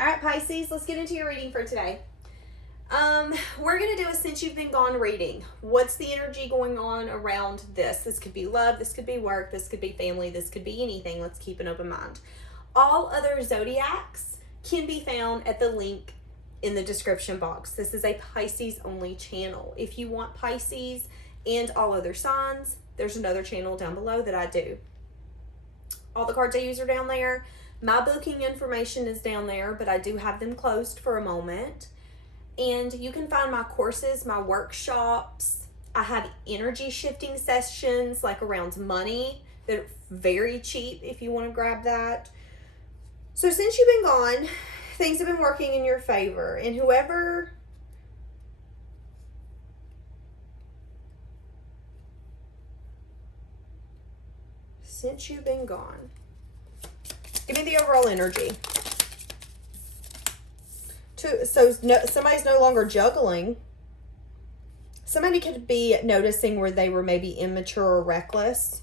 All right, Pisces, let's get into your reading for today. We're going to do a Since You've Been Gone reading. What's the energy going on around this? This could be love, this could be work, this could be family, this could be anything. Let's keep an open mind. All other zodiacs can be found at the link in the description box. This is a Pisces only channel. If you want Pisces and all other signs, there's another channel down below that I do. All the cards I use are down there. My booking information is down there, but I do have them closed for a moment. And you can find my courses, my workshops. I have energy shifting sessions like around money that are very cheap if you want to grab that. So since you've been gone, things have been working in your favor. And whoever since you've been gone, give me the overall energy. Somebody's no longer juggling. Somebody could be noticing where they were maybe immature or reckless.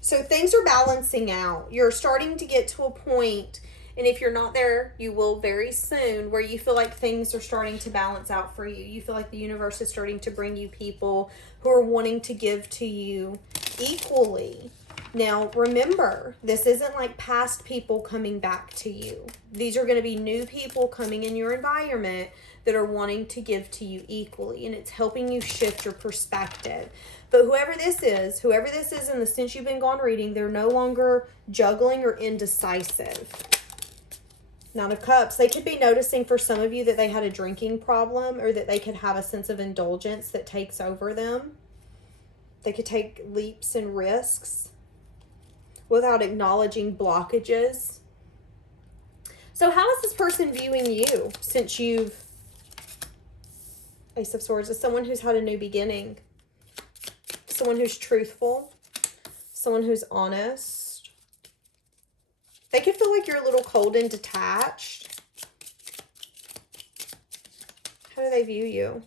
So things are balancing out. You're starting to get to a point, and if you're not there, you will very soon, where you feel like things are starting to balance out for you. You feel like the universe is starting to bring you people who are wanting to give to you equally. Now, remember, this isn't like past people coming back to you. These are going to be new people coming in your environment that are wanting to give to you equally, and it's helping you shift your perspective. But whoever this is in the Since You've Been Gone reading, they're no longer juggling or indecisive. Nine of Cups. They could be noticing for some of you that they had a drinking problem, or that they could have a sense of indulgence that takes over them. They could take leaps and risks without acknowledging blockages. So how is this person viewing you since you've... Ace of Swords is someone who's had a new beginning. Someone who's truthful. Someone who's honest. They could feel like you're a little cold and detached. How do they view you?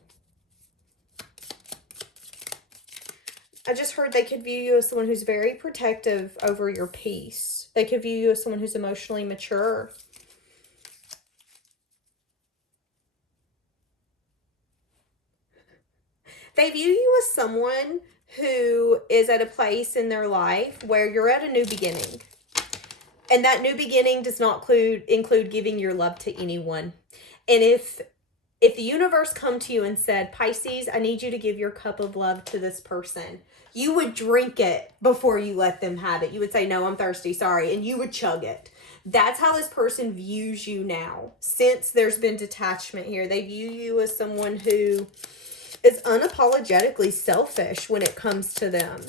I just heard they could view you as someone who's very protective over your peace. They could view you as someone who's emotionally mature. They view you as someone who is at a place in their life where you're at a new beginning. And that new beginning does not include giving your love to anyone. And if the universe come to you and said, Pisces, I need you to give your cup of love to this person, you would drink it before you let them have it. You would say, no, I'm thirsty, sorry. And you would chug it. That's how this person views you now. Since there's been detachment here, they view you as someone who is unapologetically selfish when it comes to them.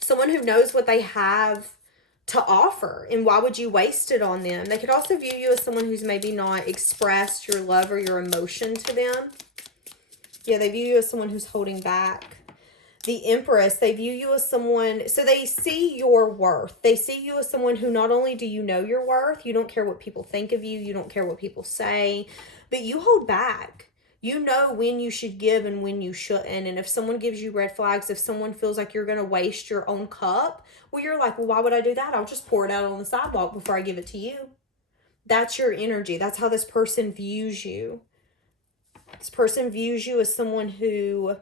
Someone who knows what they have to offer, and why would you waste it on them? They could also view you as someone who's maybe not expressed your love or your emotion to them. Yeah, they view you as someone who's holding back. The Empress, they view you as someone, so they see your worth. They see you as someone who not only do you know your worth, you don't care what people think of you, you don't care what people say, but you hold back. You know when you should give and when you shouldn't. And if someone gives you red flags, if someone feels like you're going to waste your own cup, well, you're like, well, why would I do that? I'll just pour it out on the sidewalk before I give it to you. That's your energy. That's how this person views you. This person views you as someone who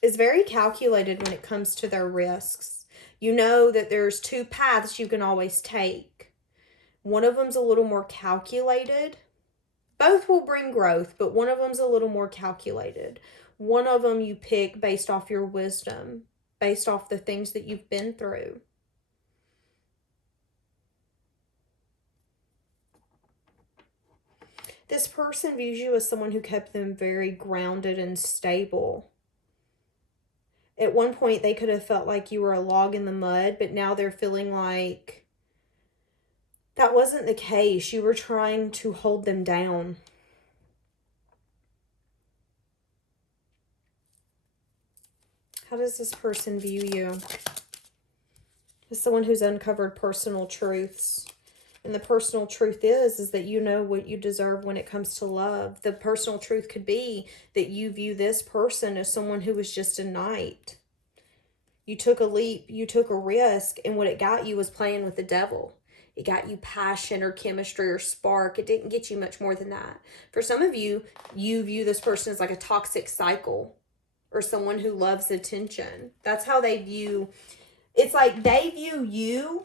is very calculated when it comes to their risks. You know that there's two paths you can always take. One of them's a little more calculated. Both will bring growth, but one of them's a little more calculated. One of them you pick based off your wisdom, based off the things that you've been through. This person views you as someone who kept them very grounded and stable. At one point, they could have felt like you were a log in the mud, but now they're feeling like that wasn't the case. You were trying to hold them down. How does this person view you? As someone who's uncovered personal truths. And the personal truth is that you know what you deserve when it comes to love. The personal truth could be that you view this person as someone who was just a knight. You took a leap, you took a risk, and what it got you was playing with the devil. It got you passion or chemistry or spark. It didn't get you much more than that. For some of you, you view this person as like a toxic cycle or someone who loves attention. That's how they view. It's like they view you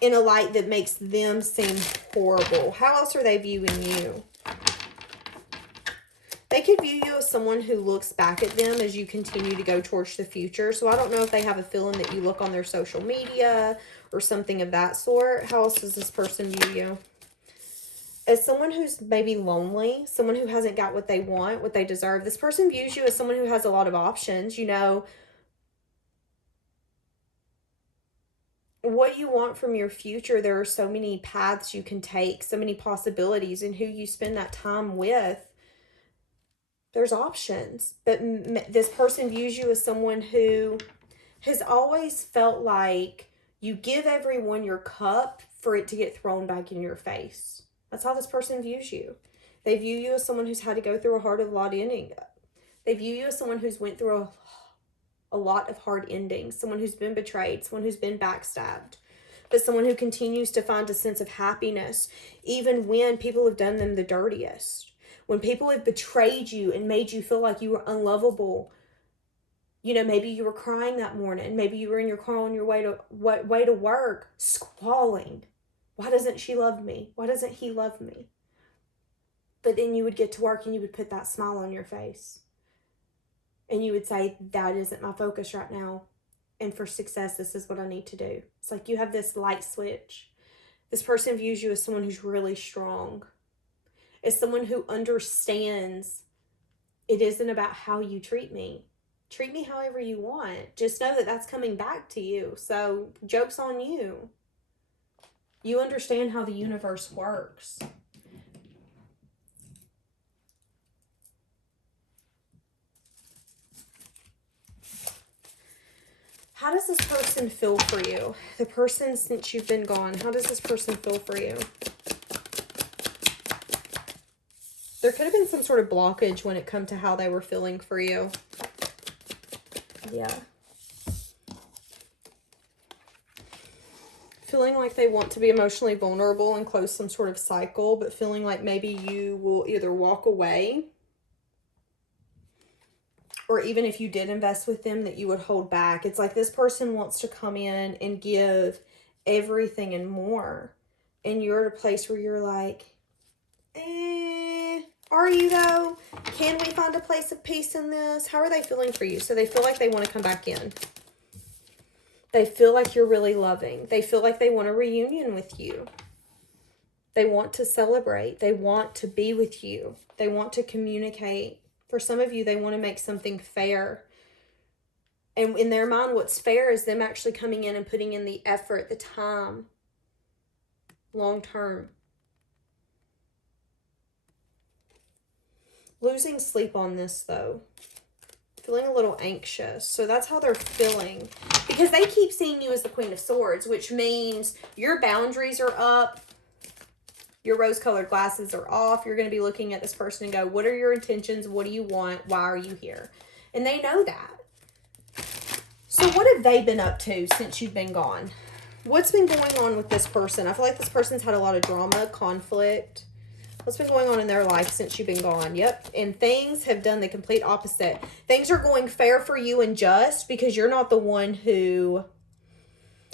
in a light that makes them seem horrible. How else are they viewing you? They could view you as someone who looks back at them as you continue to go towards the future. So I don't know if they have a feeling that you look on their social media or something of that sort. How else does this person view you? As someone who's maybe lonely, someone who hasn't got what they want, what they deserve. This person views you as someone who has a lot of options. You know, what you want from your future, there are so many paths you can take, so many possibilities, and who you spend that time with. There's options, but this person views you as someone who has always felt like you give everyone your cup for it to get thrown back in your face. That's how this person views you. They view you as someone who's had to go through a hard lot ending. They view you as someone who's went through a lot of hard endings, someone who's been betrayed, someone who's been backstabbed, but someone who continues to find a sense of happiness even when people have done them the dirtiest. When people have betrayed you and made you feel like you were unlovable, you know, maybe you were crying that morning. Maybe you were in your car on your way to work, squalling. Why doesn't she love me? Why doesn't he love me? But then you would get to work and you would put that smile on your face. And you would say, that isn't my focus right now. And for success, this is what I need to do. It's like you have this light switch. This person views you as someone who's really strong. As someone who understands it isn't about how you treat me. Treat me however you want. Just know that that's coming back to you. So, joke's on you. You understand how the universe works. How does this person feel for you? The person since you've been gone, how does this person feel for you? There could have been some sort of blockage when it come to how they were feeling for you. Yeah. Feeling like they want to be emotionally vulnerable and close some sort of cycle, but feeling like maybe you will either walk away, or even if you did invest with them, that you would hold back. It's like this person wants to come in and give everything and more. And you're at a place where you're like, are you though? Can we find a place of peace in this? How are they feeling for you? So they feel like they want to come back in. They feel like you're really loving. They feel like they want a reunion with you. They want to celebrate. They want to be with you. They want to communicate. For some of you, they want to make something fair. And in their mind, what's fair is them actually coming in and putting in the effort, the time, long term. Losing sleep on this, though. Feeling a little anxious. So that's how they're feeling. Because they keep seeing you as the Queen of Swords, which means your boundaries are up. Your rose-colored glasses are off. You're going to be looking at this person and go, what are your intentions? What do you want? Why are you here? And they know that. So what have they been up to since you've been gone? What's been going on with this person? I feel like this person's had a lot of drama, conflict. What's been going on in their life since you've been gone? Yep. And things have done the complete opposite. Things are going fair for you and just because you're not the one who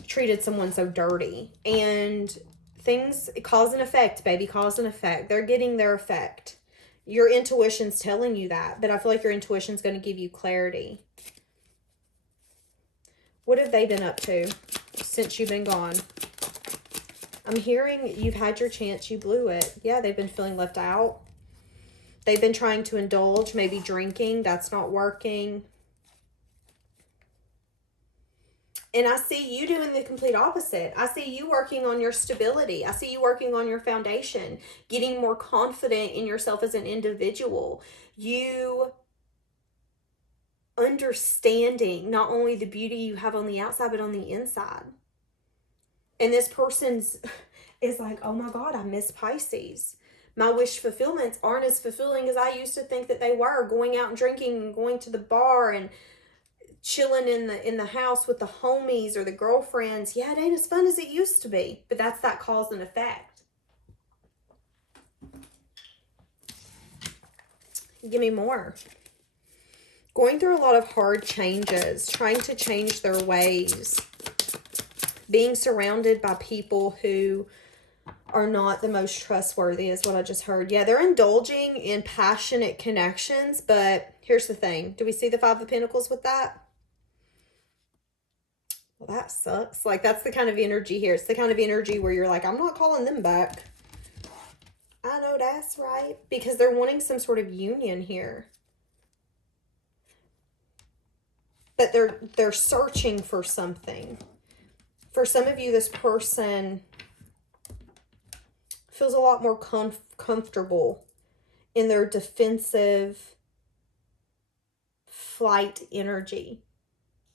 treated someone so dirty. And things, cause and effect, baby, cause and effect. They're getting their effect. Your intuition's telling you that, but I feel like your intuition's going to give you clarity. What have they been up to since you've been gone? I'm hearing you've had your chance, you blew it. Yeah, they've been feeling left out. They've been trying to indulge, maybe drinking. That's not working. And I see you doing the complete opposite. I see you working on your stability. I see you working on your foundation, getting more confident in yourself as an individual. You understanding not only the beauty you have on the outside, but on the inside. And this person's is like, oh my God, I miss Pisces. My wish fulfillments aren't as fulfilling as I used to think that they were. Going out and drinking and going to the bar and chilling in the house with the homies or the girlfriends. Yeah, it ain't as fun as it used to be. But that's that cause and effect. Give me more. Going through a lot of hard changes, trying to change their ways, being surrounded by people who are not the most trustworthy is what I just heard. Yeah, they're indulging in passionate connections, but here's the thing. Do we see the Five of Pentacles with that? Well, that sucks. Like, that's the kind of energy here. It's the kind of energy where you're like, I'm not calling them back. I know that's right. Because they're wanting some sort of union here. But they're searching for something. For some of you, this person feels a lot more comfortable in their defensive flight energy.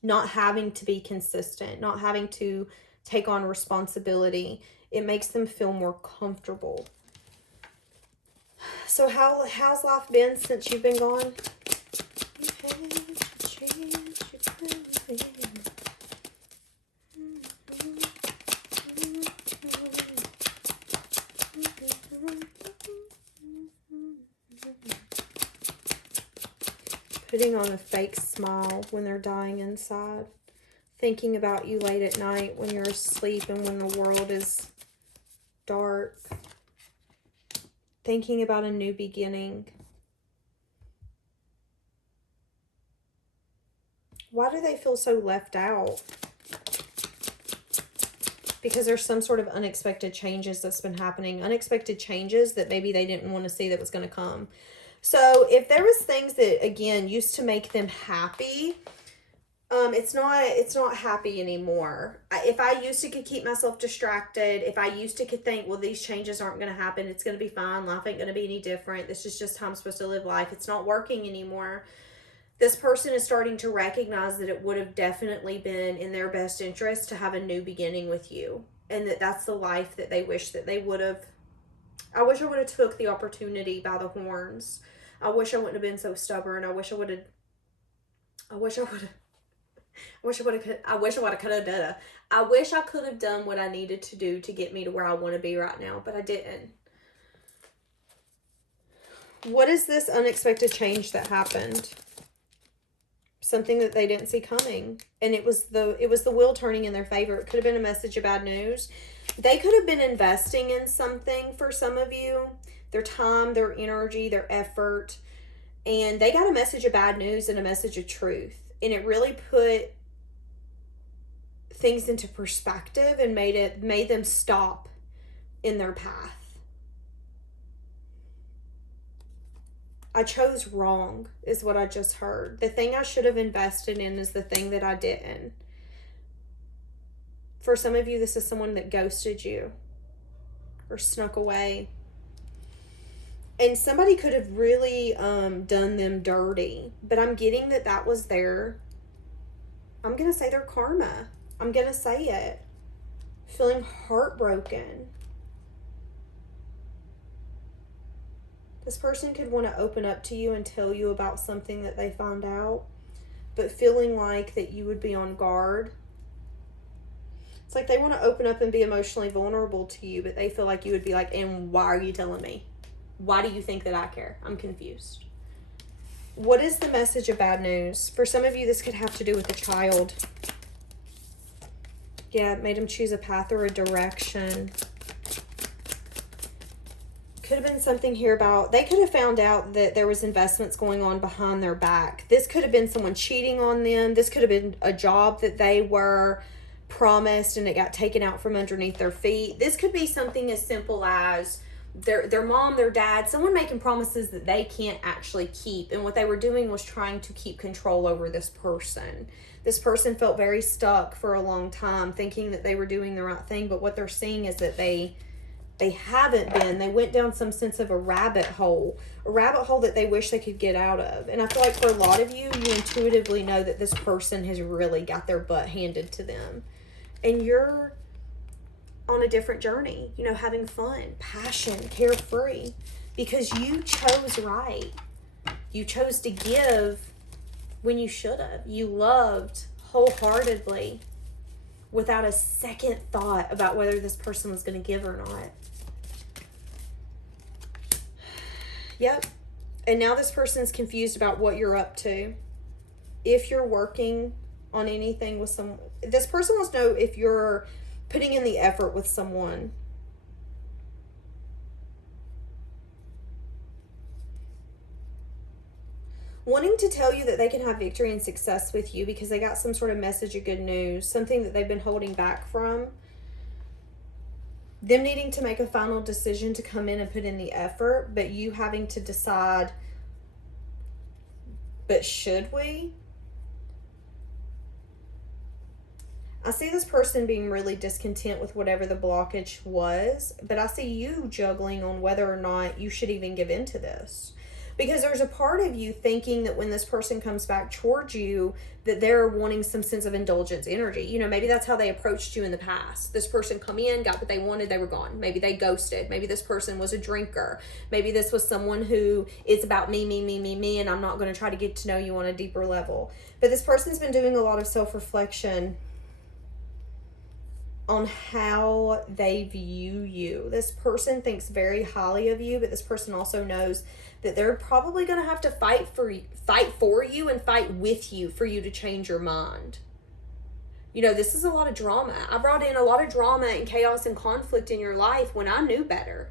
Not having to be consistent. Not having to take on responsibility. It makes them feel more comfortable. So how's life been since you've been gone? Putting on a fake smile when they're dying inside. Thinking about you late at night when you're asleep and when the world is dark. Thinking about a new beginning. Why do they feel so left out? Because there's some sort of unexpected changes that's been happening. Unexpected changes that maybe they didn't want to see that was going to come. So if there was things that, again, used to make them happy, it's not happy anymore. If I used to could keep myself distracted, if I used to could think, well, these changes aren't going to happen, it's going to be fine, life ain't going to be any different, this is just how I'm supposed to live life, it's not working anymore. This person is starting to recognize that it would have definitely been in their best interest to have a new beginning with you. And that's the life that they wish that they would have. I wish I would have took the opportunity by the horns. I wish I wouldn't have been so stubborn. I wish I would I could have done what I needed to do to get me to where I want to be right now, but I didn't. What is this unexpected change that happened? Something that they didn't see coming. And it was the wheel turning in their favor. It could have been a message of bad news. They could have been investing in something for some of you. Their time, their energy, their effort. And they got a message of bad news and a message of truth. And it really put things into perspective and made them stop in their path. I chose wrong is what I just heard. The thing I should have invested in is the thing that I didn't. For some of you, this is someone that ghosted you or snuck away. And somebody could have really done them dirty. But I'm getting that was their, I'm going to say their karma. I'm going to say it. Feeling heartbroken. This person could want to open up to you and tell you about something that they found out, but feeling like that you would be on guard. It's like they want to open up and be emotionally vulnerable to you, but they feel like you would be like, and why are you telling me? Why do you think that I care? I'm confused. What is the message of bad news? For some of you, this could have to do with a child. Yeah, it made them choose a path or a direction. Could have been something here about, they could have found out that there was investments going on behind their back. This could have been someone cheating on them. This could have been a job that they were promised and it got taken out from underneath their feet. This could be something as simple as their mom, their dad, someone making promises that they can't actually keep. And what they were doing was trying to keep control over this person. This person felt very stuck for a long time, thinking that they were doing the right thing. But what they're seeing is that they haven't been. They went down some sense of a rabbit hole that they wish they could get out of. And I feel like for a lot of you, you intuitively know that this person has really got their butt handed to them. And you're on a different journey, you know, having fun, passion, carefree, because you chose right. You chose to give when you should have. You loved wholeheartedly without a second thought about whether this person was going to give or not. Yep. And now this person's confused about what you're up to. If you're working on anything with someone, this person wants to know if you're putting in the effort with someone. Wanting to tell you that they can have victory and success with you because they got some sort of message of good news, something that they've been holding back from. Them needing to make a final decision to come in and put in the effort, but you having to decide, but should we? I see this person being really discontent with whatever the blockage was, but I see you juggling on whether or not you should even give in to this. Because there's a part of you thinking that when this person comes back towards you, that they're wanting some sense of indulgence energy. You know, maybe that's how they approached you in the past. This person come in, got what they wanted, they were gone. Maybe they ghosted. Maybe this person was a drinker. Maybe this was someone who it's about me, and I'm not going to try to get to know you on a deeper level. But this person's been doing a lot of self-reflection on how they view you. This person thinks very highly of you, but this person also knows that they're probably going to have to fight for you and fight with you for you to change your mind. You know, this is a lot of drama. I brought in a lot of drama and chaos and conflict in your life when I knew better.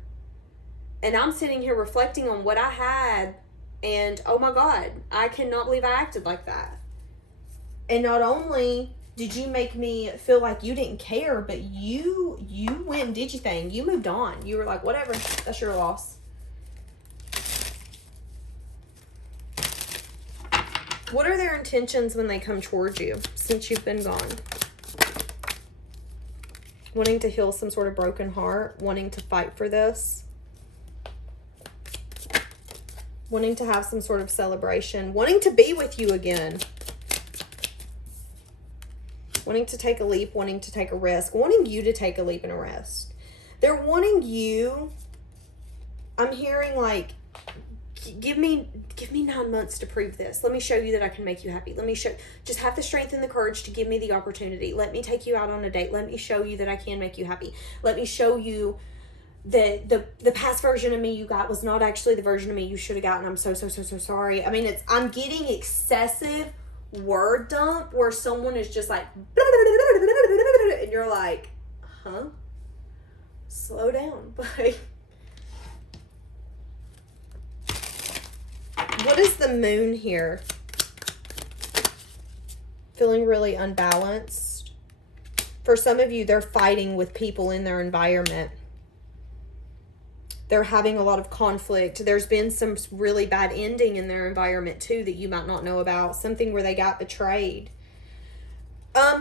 And I'm sitting here reflecting on what I had, and oh my God, I cannot believe I acted like that. And not only did you make me feel like you didn't care, but you went and did your thing. You moved on. You were like, whatever, that's your loss. What are their intentions when they come towards you since you've been gone? Wanting to heal some sort of broken heart, wanting to fight for this, wanting to have some sort of celebration, wanting to be with you again, wanting to take a leap, wanting to take a risk, wanting you to take a leap and a risk. They're wanting you, I'm hearing like, give me 9 months to prove this. Let me show you that I can make you happy. Just have the strength and the courage to give me the opportunity. Let me take you out on a date. Let me show you that I can make you happy. Let me show you that the past version of me you got was not actually the version of me you should have gotten. I'm so sorry. I mean, I'm getting excessive word dump where someone is just like, and you're like, huh? Slow down, buddy. What is the moon here? Feeling really unbalanced. For some of you, they're fighting with people in their environment. They're having a lot of conflict. There's been some really bad ending in their environment too that you might not know about. Something where they got betrayed.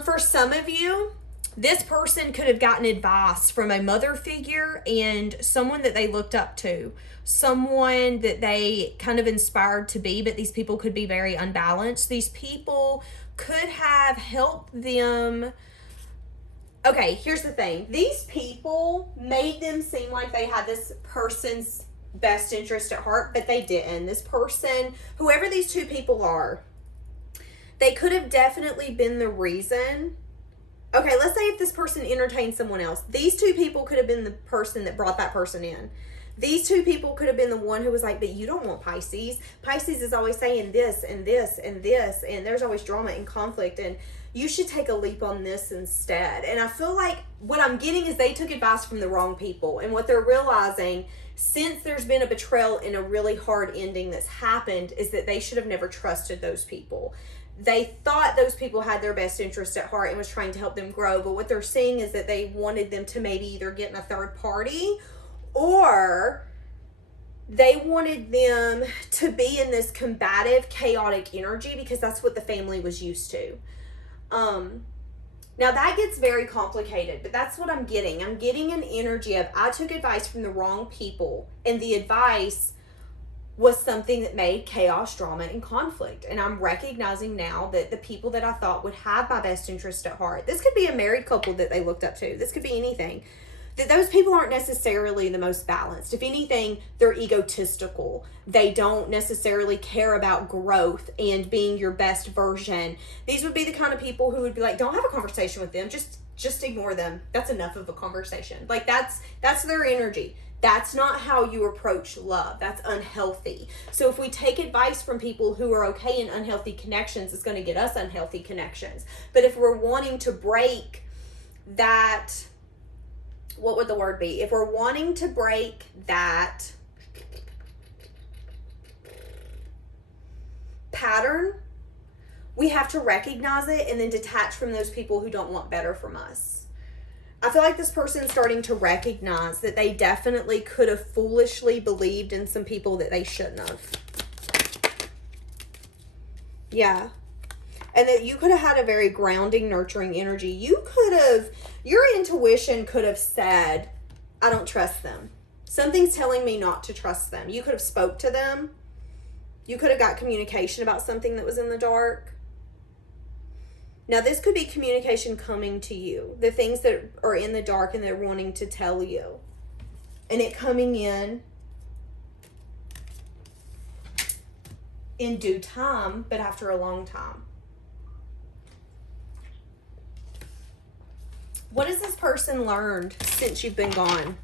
For some of you, this person could have gotten advice from a mother figure and someone that they looked up to. Someone that they kind of inspired to be, but these people could be very unbalanced. These people could have helped them. Okay, here's the thing. These people made them seem like they had this person's best interest at heart, but they didn't. This person, whoever these two people are, they could have definitely been the reason. Okay, let's say if this person entertained someone else. These two people could have been the person that brought that person in. These two people could have been the one who was like, but you don't want Pisces. Pisces is always saying this and this and this, and there's always drama and conflict, and you should take a leap on this instead. And I feel like what I'm getting is they took advice from the wrong people. And what they're realizing, since there's been a betrayal and a really hard ending that's happened, is that they should have never trusted those people. They thought those people had their best interest at heart and was trying to help them grow. But what they're seeing is that they wanted them to maybe either get in a third party, or they wanted them to be in this combative, chaotic energy because that's what the family was used to. Now that gets very complicated, but that's what I'm getting. I'm getting an energy of I took advice from the wrong people, and the advice was something that made chaos, drama, and conflict. And I'm recognizing now that the people that I thought would have my best interest at heart, this could be a married couple that they looked up to. This could be anything. those people aren't necessarily the most balanced. If anything, they're egotistical. They don't necessarily care about growth and being your best version. These would be the kind of people who would be like, don't have a conversation with them. Just ignore them. That's enough of a conversation. Like that's their energy. That's not how you approach love. That's unhealthy. So if we take advice from people who are okay in unhealthy connections, it's going to get us unhealthy connections. But if we're wanting to break that, what would the word be? If we're wanting to break that pattern, we have to recognize it and then detach from those people who don't want better from us. I feel like this person's starting to recognize that they definitely could have foolishly believed in some people that they shouldn't have. Yeah. And that you could have had a very grounding, nurturing energy. Your intuition could have said, I don't trust them. Something's telling me not to trust them. You could have spoke to them. You could have got communication about something that was in the dark. Now, this could be communication coming to you. The things that are in the dark and they're wanting to tell you. And it coming in due time, but after a long time. What has this person learned since you've been gone?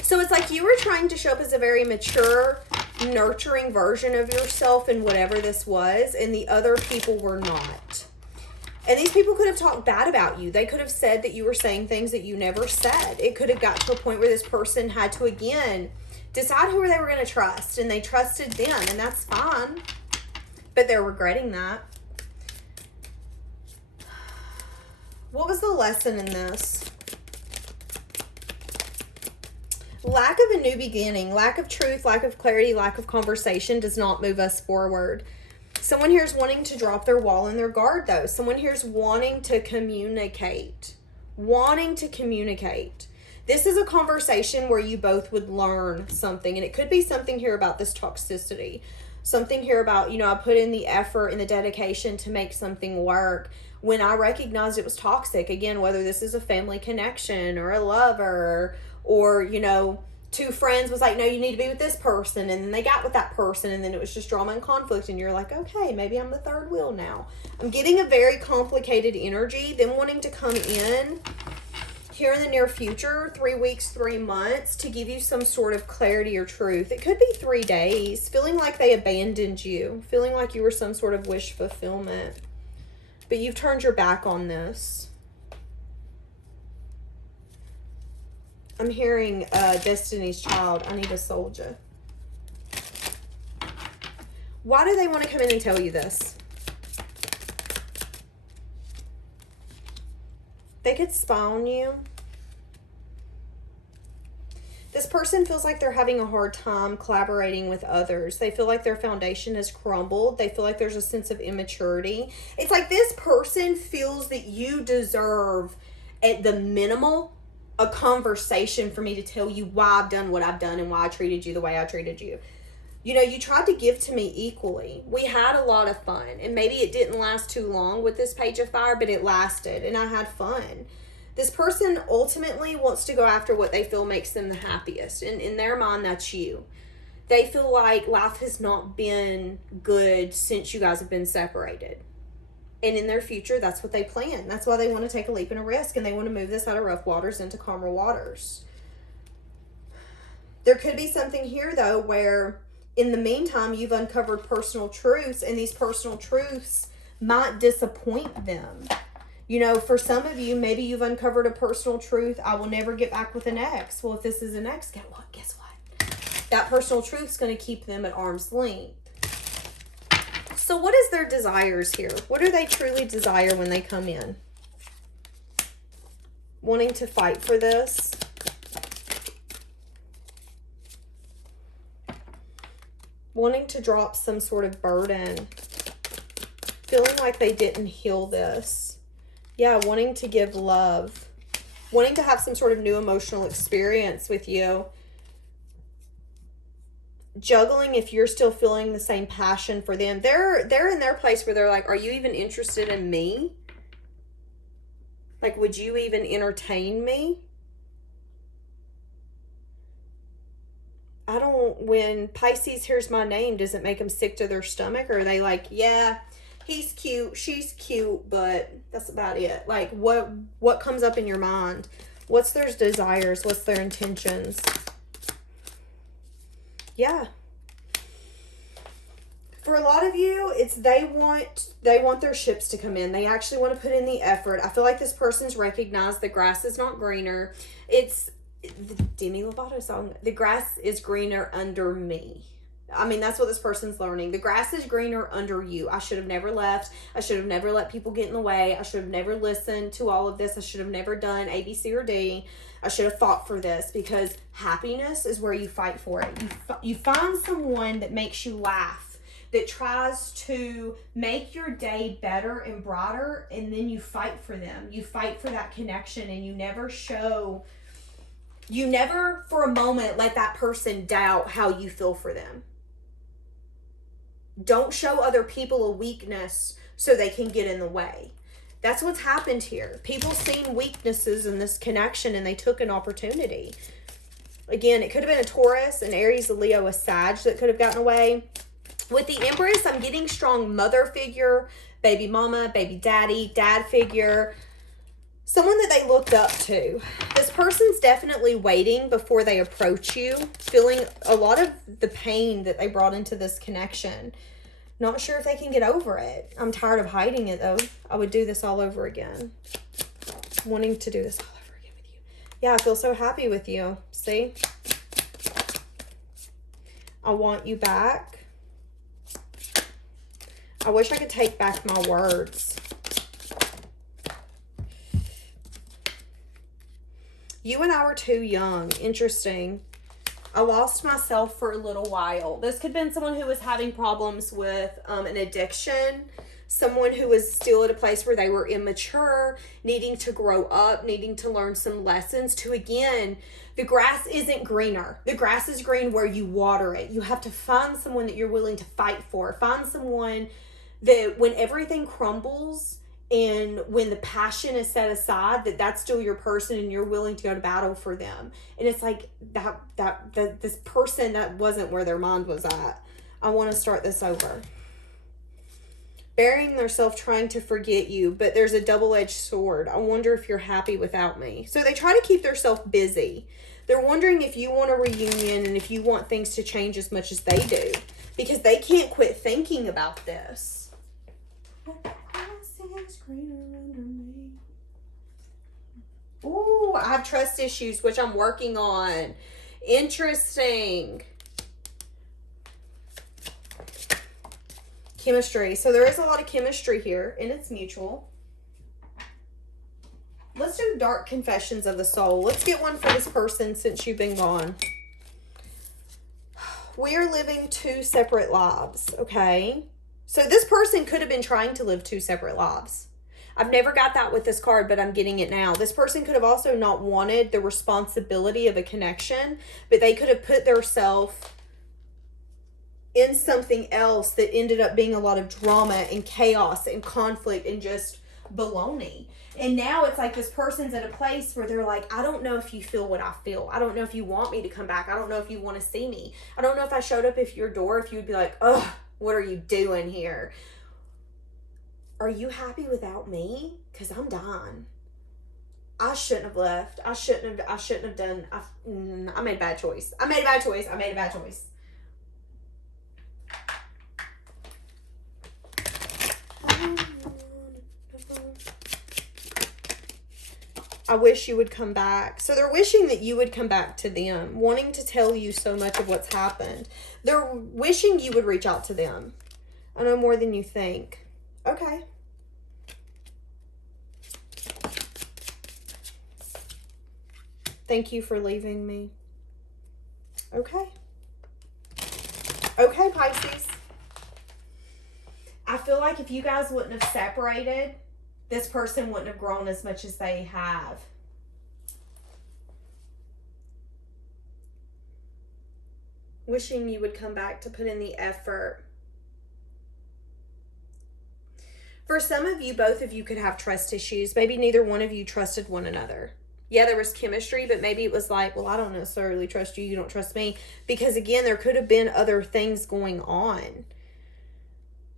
So it's like you were trying to show up as a very mature, nurturing version of yourself in whatever this was, and the other people were not. And these people could have talked bad about you. They could have said that you were saying things that you never said. It could have got to a point where this person had to, again, decide who they were going to trust. And they trusted them, and that's fine. But they're regretting that. What was the lesson in this? Lack of a new beginning, lack of truth, lack of clarity, lack of conversation does not move us forward. Someone here is wanting to drop their wall and their guard, though. Someone here is wanting to communicate. Wanting to communicate. This is a conversation where you both would learn something. And it could be something here about this toxicity. Something here about, I put in the effort and the dedication to make something work. When I recognized it was toxic, again, whether this is a family connection or a lover or, two friends was like, no, you need to be with this person. And then they got with that person. And then it was just drama and conflict. And you're like, okay, maybe I'm the third wheel now. I'm getting a very complicated energy. Them wanting to come in here in the near future, 3 weeks, 3 months, to give you some sort of clarity or truth. It could be 3 days. Feeling like they abandoned you. Feeling like you were some sort of wish fulfillment. But you've turned your back on this. I'm hearing Destiny's Child. I need a soldier. Why do they want to come in and tell you this? They could spy on you. This person feels like they're having a hard time collaborating with others. They feel like their foundation has crumbled. They feel like there's a sense of immaturity. It's like this person feels that you deserve, at the minimal, a conversation for me to tell you why I've done what I've done and why I treated you the way I treated you. You tried to give to me equally. We had a lot of fun, and maybe it didn't last too long with this Page of Fire, but it lasted, and I had fun. This person ultimately wants to go after what they feel makes them the happiest, and in their mind, that's you. They feel like life has not been good since you guys have been separated. And in their future, that's what they plan. That's why they want to take a leap and a risk, and they want to move this out of rough waters into calmer waters. There could be something here, though, where in the meantime, you've uncovered personal truths, and these personal truths might disappoint them. For some of you, maybe you've uncovered a personal truth. I will never get back with an ex. Well, if this is an ex, guess what? That personal truth is going to keep them at arm's length. So what is their desires here? What do they truly desire when they come in? Wanting to fight for this. Wanting to drop some sort of burden. Feeling like they didn't heal this. Yeah, wanting to give love. Wanting to have some sort of new emotional experience with you. Juggling if you're still feeling the same passion for them. They're in their place where they're like, are you even interested in me? Like, would you even entertain me? when Pisces hears my name, does it make them sick to their stomach? Or are they like, yeah, he's cute, she's cute, but that's about it? Like, what comes up in your mind? What's their desires? What's their intentions? Yeah. For a lot of you, it's they want their ships to come in. They actually want to put in the effort. I feel like this person's recognized the grass is not greener. It's the Demi Lovato song. The grass is greener under me. I mean, that's what this person's learning. The grass is greener under you. I should have never left. I should have never let people get in the way. I should have never listened to all of this. I should have never done A, B, C, or D. I should have fought for this, because happiness is where you fight for it. You find someone that makes you laugh, that tries to make your day better and brighter, and then you fight for them. You fight for that connection, and you never for a moment let that person doubt how you feel for them. Don't show other people a weakness so they can get in the way. That's what's happened here. People seen weaknesses in this connection and they took an opportunity. Again, it could have been a Taurus, an Aries, a Leo, a Sag that could have gotten away. With the Empress, I'm getting strong mother figure, baby mama, baby daddy, dad figure, someone that they looked up to. This person's definitely waiting before they approach you, feeling a lot of the pain that they brought into this connection. Not sure if they can get over it. I'm tired of hiding it, though. I would do this all over again. Wanting to do this all over again with you. Yeah, I feel so happy with you. See? I want you back. I wish I could take back my words. You and I were too young. Interesting. I lost myself for a little while. This could have been someone who was having problems with an addiction. Someone who was still at a place where they were immature, needing to grow up, needing to learn some lessons to, again, the grass isn't greener. The grass is green where you water it. You have to find someone that you're willing to fight for. Find someone that when everything crumbles and when the passion is set aside, that's still your person and you're willing to go to battle for them. And it's like this person, that wasn't where their mind was at. I want to start this over. Burying themselves trying to forget you, but there's a double-edged sword. I wonder if you're happy without me. So they try to keep themselves busy. They're wondering if you want a reunion and if you want things to change as much as they do, because they can't quit thinking about this. Ooh, I have trust issues, which I'm working on. Interesting. Chemistry. So there is a lot of chemistry here, and it's mutual. Let's do dark confessions of the soul. Let's get one for this person since you've been gone. We are living two separate lives, okay? So this person could have been trying to live two separate lives. I've never got that with this card, but I'm getting it now. This person could have also not wanted the responsibility of a connection, but they could have put themselves in something else that ended up being a lot of drama and chaos and conflict and just baloney. And now it's like this person's at a place where they're like, I don't know if you feel what I feel. I don't know if you want me to come back. I don't know if you want to see me. I don't know if I showed up at your door, if you would be like, ugh, what are you doing here? Are you happy without me? Because I'm done. I shouldn't have left. I shouldn't have done. I made a bad choice. I made a bad choice. I wish you would come back. So they're wishing that you would come back to them, wanting to tell you so much of what's happened. They're wishing you would reach out to them. I know more than you think. Okay. Thank you for leaving me. Okay. Okay, Pisces. I feel like if you guys wouldn't have separated, this person wouldn't have grown as much as they have. Wishing you would come back to put in the effort. For some of you, both of you could have trust issues. Maybe neither one of you trusted one another. Yeah, there was chemistry, but maybe it was like, well, I don't necessarily trust you. You don't trust me. Because again, there could have been other things going on.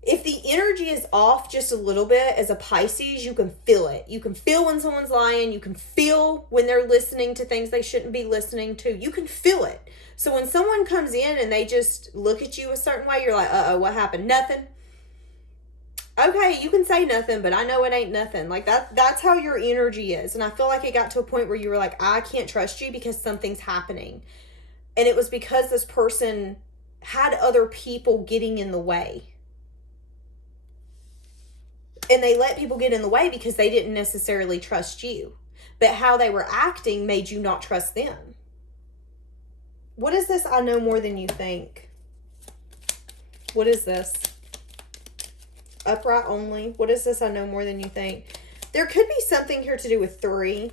If the energy is off just a little bit as a Pisces, you can feel it. You can feel when someone's lying. You can feel when they're listening to things they shouldn't be listening to. You can feel it. So when someone comes in and they just look at you a certain way, you're like, uh-oh, what happened? Nothing. Okay, you can say nothing, but I know it ain't nothing. Like that's how your energy is. And I feel like it got to a point where you were like, I can't trust you because something's happening. And it was because this person had other people getting in the way. And they let people get in the way because they didn't necessarily trust you. But how they were acting made you not trust them. What is this? I know more than you think. What is this? Upright only. What is this? I know more than you think. There could be something here to do with 3.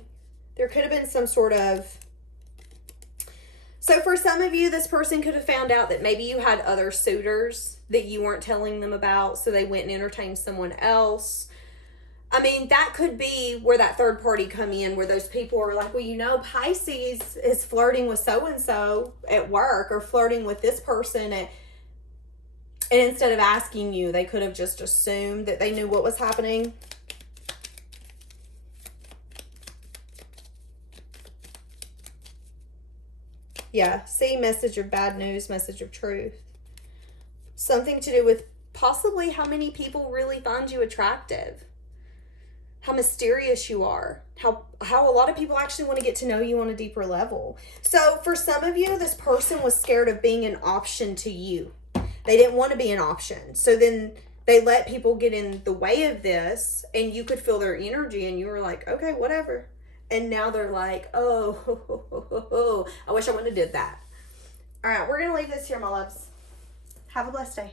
There could have been some sort of... So for some of you, this person could have found out that maybe you had other suitors that you weren't telling them about, so they went and entertained someone else. I mean, that could be where that third party come in, where those people are like, well, you know, Pisces is flirting with so-and-so at work, or flirting with this person and instead of asking you, they could have just assumed that they knew what was happening. Yeah, see, message of bad news, message of truth. Something to do with possibly how many people really find you attractive. How mysterious you are. How a lot of people actually want to get to know you on a deeper level. So for some of you, this person was scared of being an option to you. They didn't want to be an option. So then they let people get in the way of this, and you could feel their energy, and you were like, okay, whatever. And now they're like, oh, I wish I wouldn't have did that. All right, we're going to leave this here, my loves. Have a blessed day.